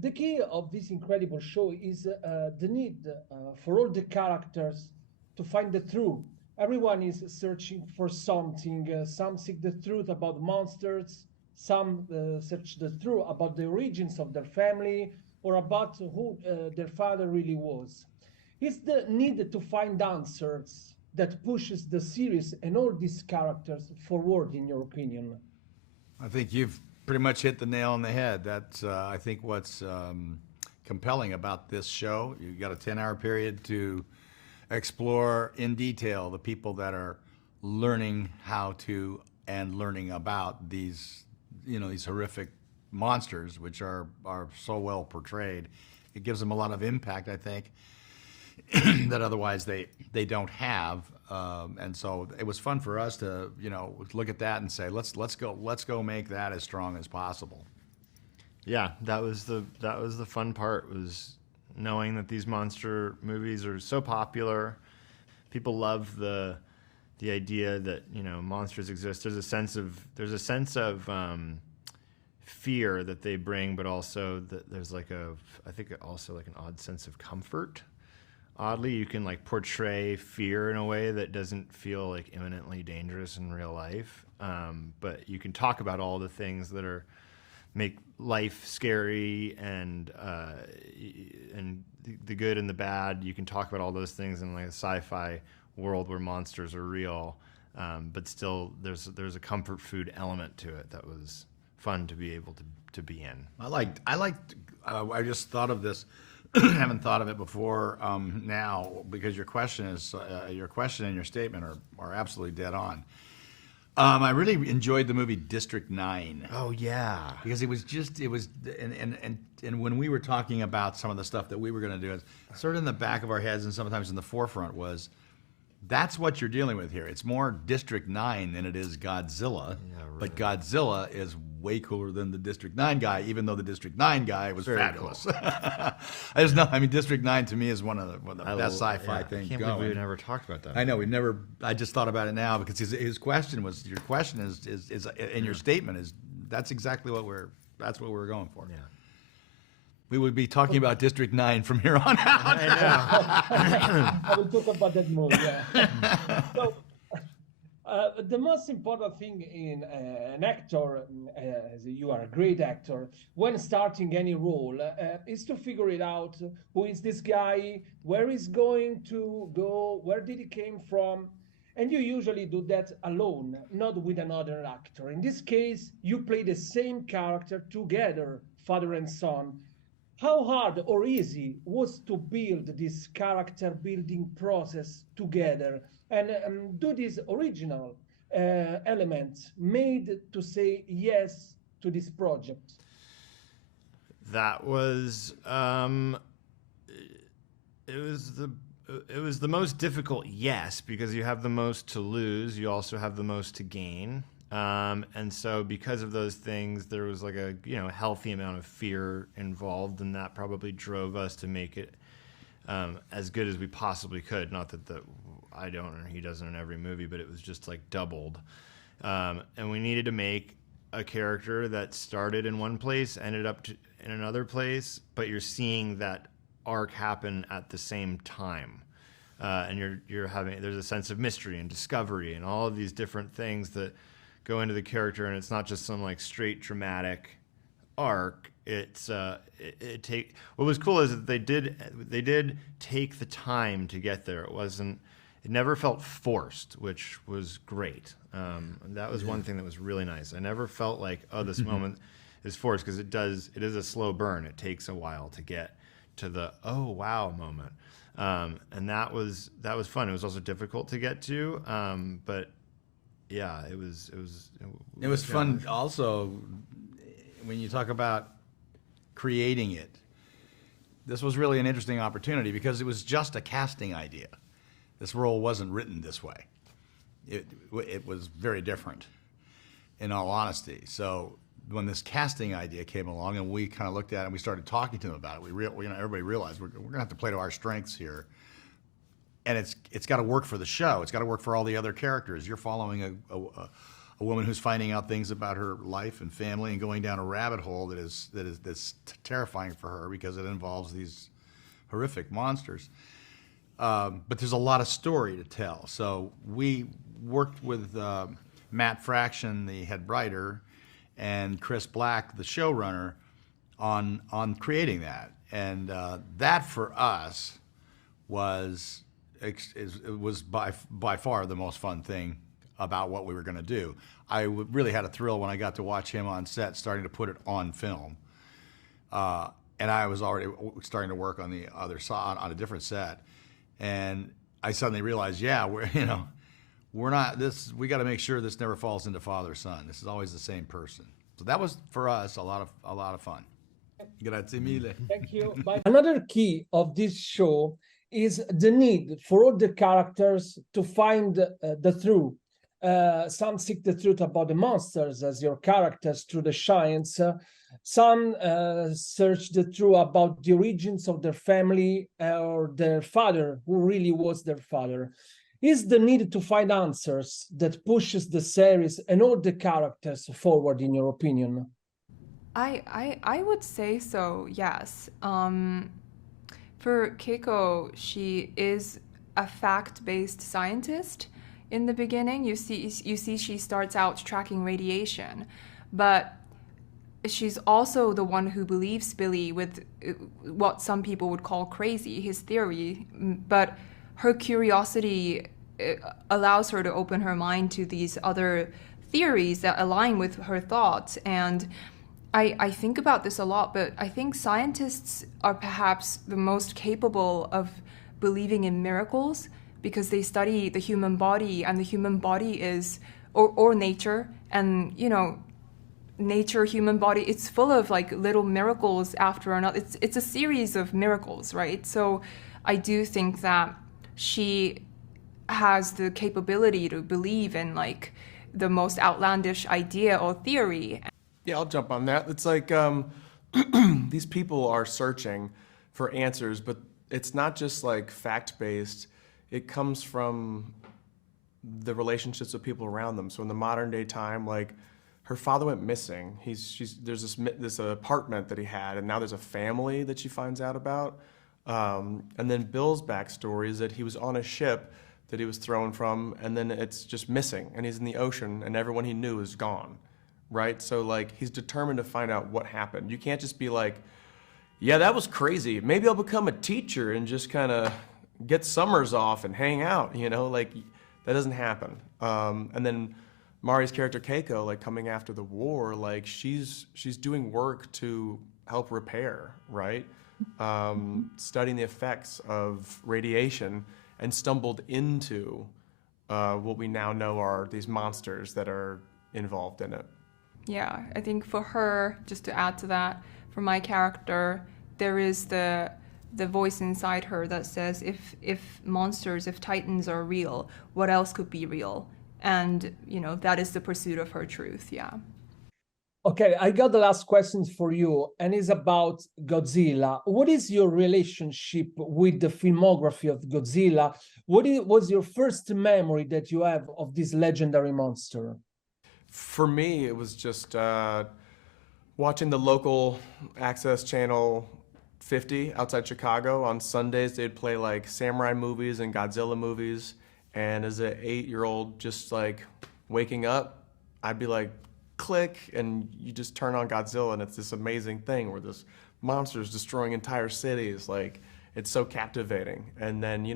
The key of this incredible show is the need for all the characters to find the truth. Everyone is searching for something. Some seek the truth about monsters, some search the truth about the origins of their family or about who their father really was. It's the need to find answers that pushes the series and all these characters forward, in your opinion. I think you've pretty much hit the nail on the head. That's, I think, what's compelling about this show. You've got a 10-hour period to explore in detail the people that are learning how to and learning about these, these horrific monsters, which are so well portrayed. It gives them a lot of impact, I think, that otherwise they don't have. And so it was fun for us to look at that and say let's go make that as strong as possible. Yeah, that was the fun part, was knowing that these monster movies are so popular. People love the idea that monsters exist. There's a sense of fear that they bring, but also that there's I think also like an odd sense of comfort. Oddly, you can portray fear in a way that doesn't feel imminently dangerous in real life, but you can talk about all the things that make life scary and the good and the bad. You can talk about all those things in a sci-fi world where monsters are real, but still there's a comfort food element to it that was fun to be able to be in. I just thought of this. Haven't thought of it before now, because your question and your statement are absolutely dead on. I really enjoyed the movie District 9. Oh yeah, because it was and when we were talking about some of the stuff that we were going to do, it's sort of in the back of our heads and sometimes in the forefront was, that's what you're dealing with here. It's more District 9 than it is Godzilla. Yeah, really. But Godzilla is way cooler than the District 9 guy, even though the District 9 guy was very fabulous. Cool. District 9 to me is one of the best sci-fi things going. I can't believe we never talked about that. I know, I just thought about it now because his question was, your question is and your statement is, that's exactly what we're going for. Yeah. We would be talking about District 9 from here on out. I will talk about that more, yeah. So, the most important thing in an actor, as you are a great actor, when starting any role, is to figure it out. Who is this guy? Where is going to go? Where did he came from? And you usually do that alone, not with another actor. In this case, you play the same character together, father and son. How hard or easy was to build this character building process together and do these original elements made to say yes to this project? That was it was the most difficult, yes, because you have the most to lose. You also have the most to gain. And so because of those things, there was a healthy amount of fear involved, and that probably drove us to make it as good as we possibly could. Not that I don't, or he doesn't in every movie, but it was just doubled. And we needed to make a character that started in one place, ended up in another place, but you're seeing that arc happen at the same time. And there's a sense of mystery and discovery and all of these different things that go into the character, and it's not just some straight dramatic arc. What was cool is that they did take the time to get there. It never felt forced, which was great. That was one thing that was really nice. I never felt this moment is forced, because it is a slow burn. It takes a while to get to the oh wow moment. And that was fun. It was also difficult to get to, but yeah, it was fun also when you talk about creating it. This was really an interesting opportunity because it was just a casting idea. This role wasn't written this way. It was very different, in all honesty. So when this casting idea came along and we kind of looked at it and we started talking to them about it, everybody realized we're going to have to play to our strengths here. And it's got to work for the show. It's got to work for all the other characters. You're following a woman who's finding out things about her life and family and going down a rabbit hole that's terrifying for her because it involves these horrific monsters. But there's a lot of story to tell. So we worked with Matt Fraction, the head writer, and Chris Black, the showrunner, on creating that. And that for us was by far the most fun thing about what we were going to do. I really had a thrill when I got to watch him on set starting to put it on film. And I was already starting to work on the other side, on a different set. And I suddenly realized, yeah, we got to make sure this never falls into father-son. This is always the same person. So that was, for us, a lot of fun. Grazie mille. Thank you. Another key of this show is the need for all the characters to find the truth. Some seek the truth about the monsters as your characters through the science. Some search the truth about the origins of their family or their father, who really was their father. Is the need to find answers that pushes the series and all the characters forward, in your opinion? I would say so, yes. For Keiko, she is a fact-based scientist. In the beginning, you see she starts out tracking radiation, but she's also the one who believes Billy with what some people would call crazy, his theory, but her curiosity allows her to open her mind to these other theories that align with her thoughts. And I think about this a lot, but I think scientists are perhaps the most capable of believing in miracles because they study the human body, and the human body is, or nature, and nature, human body, it's full of like little miracles after another. It's a series of miracles, right? So I do think that she has the capability to believe in like the most outlandish idea or theory. Yeah, I'll jump on that. It's like these people are searching for answers, but it's not just like fact-based. It comes from the relationships with people around them. So in the modern day time, like her father went missing. There's this apartment that he had, and now there's a family that she finds out about. And then Bill's backstory is that he was on a ship that he was thrown from, and then it's just missing, and he's in the ocean, and everyone he knew is gone. Right? So like he's determined to find out what happened. You can't just be like, yeah, that was crazy. Maybe I'll become a teacher and just kind of get summers off and hang out, like that doesn't happen. And then Mari's character Keiko, like coming after the war, like she's doing work to help repair, right? Studying the effects of radiation, and stumbled into what we now know are these monsters that are involved in it. Yeah, I think for her, just to add to that, for my character, there is the voice inside her that says, if monsters, if titans are real, what else could be real? And, that is the pursuit of her truth, yeah. Okay, I got the last question for you, and it's about Godzilla. What is your relationship with the filmography of Godzilla? What was your first memory that you have of this legendary monster? For me, it was just watching the local access channel 50 outside Chicago. On Sundays, they'd play like samurai movies and Godzilla movies. And as an 8-year-old, just like waking up, I'd be like, click, and you just turn on Godzilla, and it's this amazing thing where this monster is destroying entire cities. Like, it's so captivating. And then,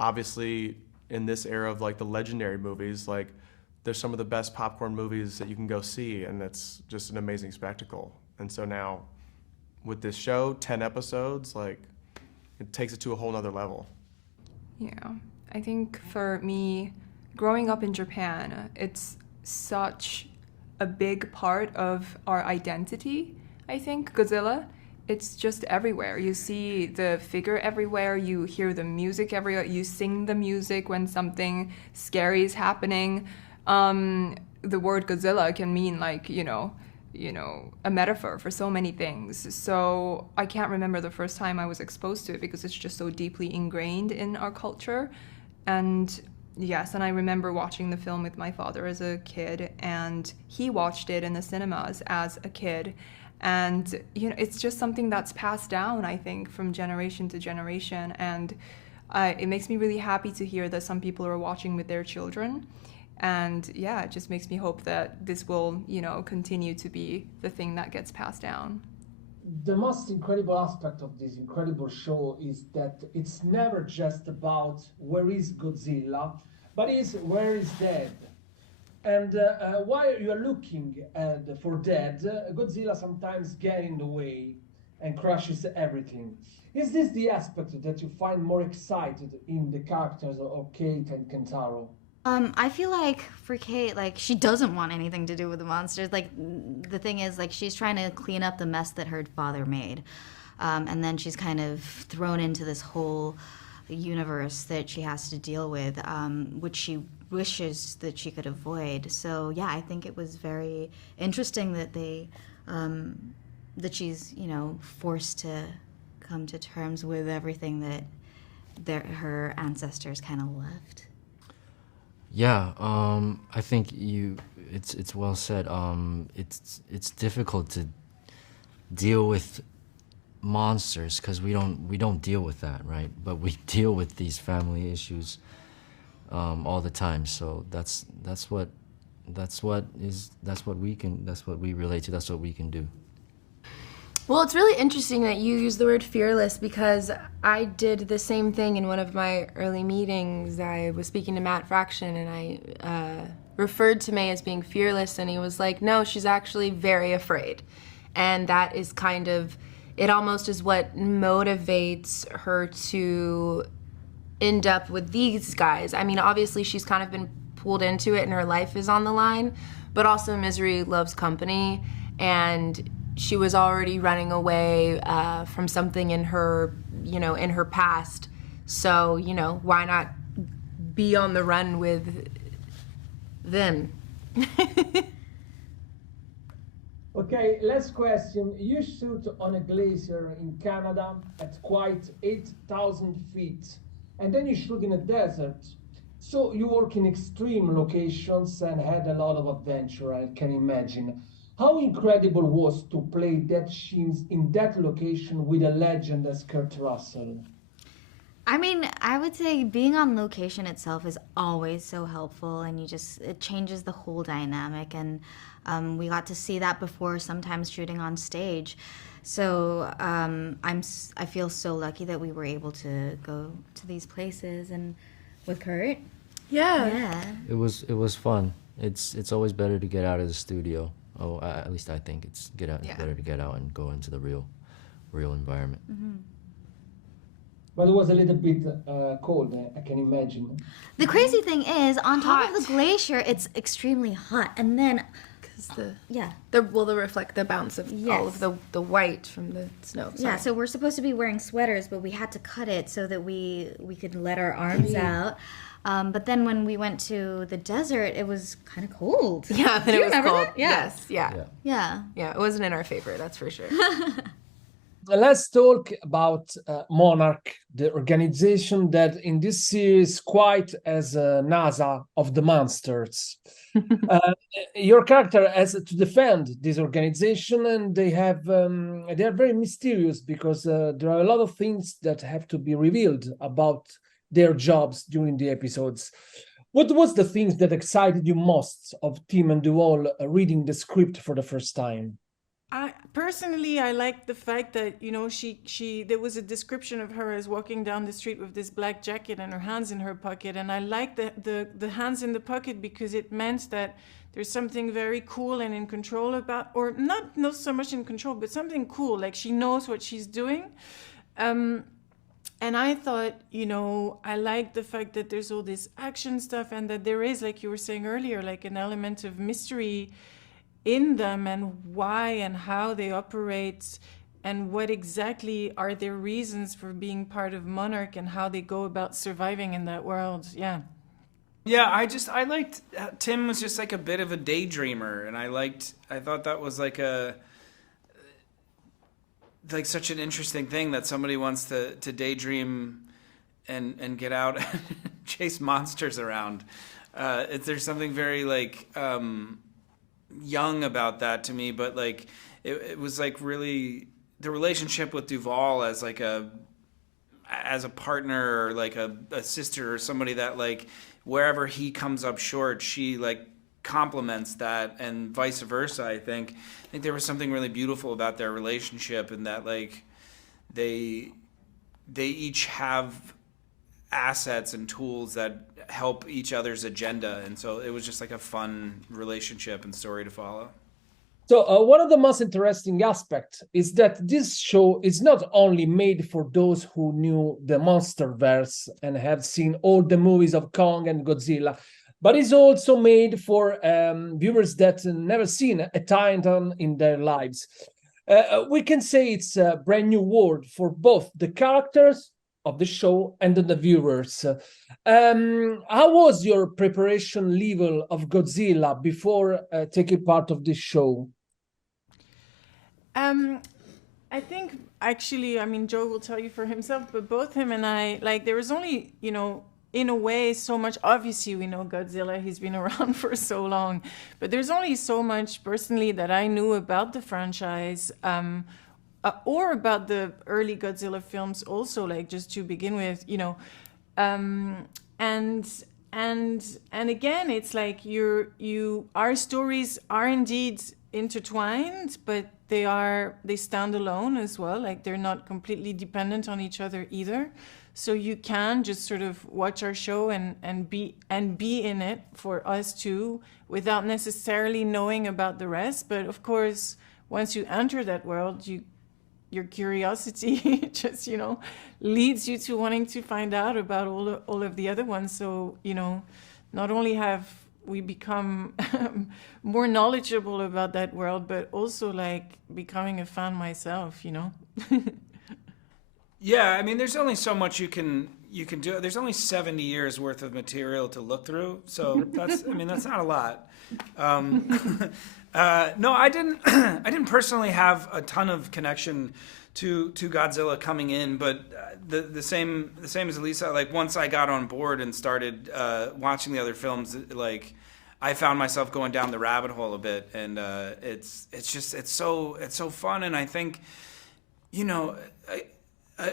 obviously in this era of like the legendary movies, like there's some of the best popcorn movies that you can go see, and it's just an amazing spectacle. And so now with this show, 10 episodes, like it takes it to a whole nother level. Yeah, I think for me, growing up in Japan, it's such a big part of our identity, I think, Godzilla. It's just everywhere. You see the figure everywhere, you hear the music everywhere, you sing the music when something scary is happening. The word Godzilla can mean like, a metaphor for so many things. So I can't remember the first time I was exposed to it because it's just so deeply ingrained in our culture. And Yes, and I remember watching the film with my father as a kid, and he watched it in the cinemas as a kid. And, it's just something that's passed down, I think, from generation to generation. And it makes me really happy to hear that some people are watching with their children. And yeah, it just makes me hope that this will, continue to be the thing that gets passed down. The most incredible aspect of this incredible show is that it's never just about where is Godzilla, but is where is Dead. And while you are looking for Dead, Godzilla sometimes gets in the way and crushes everything. Is this the aspect that you find more excited in the characters of Kate and Kentaro? I feel like for Kate, like, she doesn't want anything to do with the monsters. Like, the thing is, like, she's trying to clean up the mess that her father made. And then she's kind of thrown into this whole universe that she has to deal with, which she wishes that she could avoid. So, yeah, I think it was very interesting that that she's, forced to come to terms with everything that her ancestors kind of left. Yeah, I think it's well said. It's difficult to deal with monsters because we don't deal with that, right? But we deal with these family issues all the time. So that's what we relate to. That's what we can do. Well, it's really interesting that you use the word fearless, because I did the same thing in one of my early meetings. I was speaking to Matt Fraction, and I referred to May as being fearless, and he was like, no, she's actually very afraid. And that is kind of, it almost is what motivates her to end up with these guys. I mean, obviously she's kind of been pulled into it and her life is on the line, but also misery loves company, and she was already running away from something in her, in her past. So, why not be on the run with them? Okay, last question. You shoot on a glacier in Canada at quite 8,000 feet, and then you shoot in a desert. So you work in extreme locations and had a lot of adventure, I can imagine. How incredible was to play that scenes in that location with a legend as Kurt Russell? I mean, I would say being on location itself is always so helpful, and it changes the whole dynamic, and we got to see that before, sometimes shooting on stage. So I feel so lucky that we were able to go to these places and with Kurt. Yeah. It was fun. It's always better to get out of the studio. Oh, at least I think it's better to get out and go into the real environment. Mm-hmm. But it was a little bit cold, I can imagine. The crazy thing is, on top of the glacier, it's extremely hot, and then the bounce of all of the white from the snow. Yeah, so we're supposed to be wearing sweaters, but we had to cut it so that we could let our arms out. But then when we went to the desert, it was kind of cold. Yeah, Do you remember cold. that? Yeah. Yes, yeah. It wasn't in our favor, that's for sure. Let's talk about Monarch, the organization that in this series quite as a NASA of the monsters. Your character has to defend this organization, and they are very mysterious because there are a lot of things that have to be revealed about their jobs during the episodes. What was the things that excited you most of Tim and Duval reading the script for the first time? I liked the fact that, she there was a description of her as walking down the street with this black jacket and her hands in her pocket, and I liked the hands in the pocket because it meant that there's something very cool and in control about, or not so much in control, but something cool, like she knows what she's doing. And I thought, I like the fact that there's all this action stuff and that there is, like you were saying earlier, like an element of mystery in them, and why and how they operate, and what exactly are their reasons for being part of Monarch, and how they go about surviving in that world. Yeah, I liked Tim was just like a bit of a daydreamer, and I thought that was like such an interesting thing, that somebody wants to daydream and get out and chase monsters around. There's something very like young about that to me, but like it was like really the relationship with Duval as like a partner or like a sister or somebody that like wherever he comes up short, she like complements that, and vice versa. I think there was something really beautiful about their relationship, and that like they each have assets and tools that help each other's agenda, and so it was just like a fun relationship and story to follow. So one of the most interesting aspects is that this show is not only made for those who knew the Monsterverse and have seen all the movies of Kong and Godzilla, but it's also made for viewers that never seen a Titan in their lives. We can say it's a brand new world for both the characters of the show and the viewers. How was your preparation level of Godzilla before taking part of this show? I think actually, I mean, Joe will tell you for himself, but both him and I, like, there was only, you know, in a way, so much. Obviously, we know Godzilla, he's been around for so long, but there's only so much personally that I knew about the franchise, or about the early Godzilla films also, like, just to begin with, you know. And again, it's like our stories are indeed intertwined, but they stand alone as well. Like, they're not completely dependent on each other either. So you can just sort of watch our show and be in it for us too, without necessarily knowing about the rest. But of course, once you enter that world, your curiosity just, you know, leads you to wanting to find out about all of the other ones. So, you know, not only have we become more knowledgeable about that world, but also like becoming a fan myself, you know. Yeah, I mean, there's only so much you can do. There's only 70 years worth of material to look through, so that's not a lot. No, I didn't personally have a ton of connection to Godzilla coming in, but the same as Elisa. Like, once I got on board and started watching the other films, like, I found myself going down the rabbit hole a bit, and it's so fun. And I think, you know,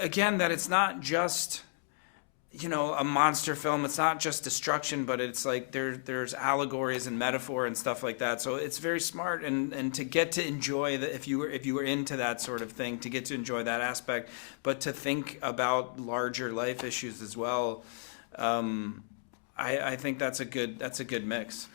again, that it's not just, you know, a monster film. It's not just destruction, but it's like there's allegories and metaphor and stuff like that. So it's very smart, and to get to enjoy if you were into that sort of thing, to get to enjoy that aspect, but to think about larger life issues as well. I think that's a good mix.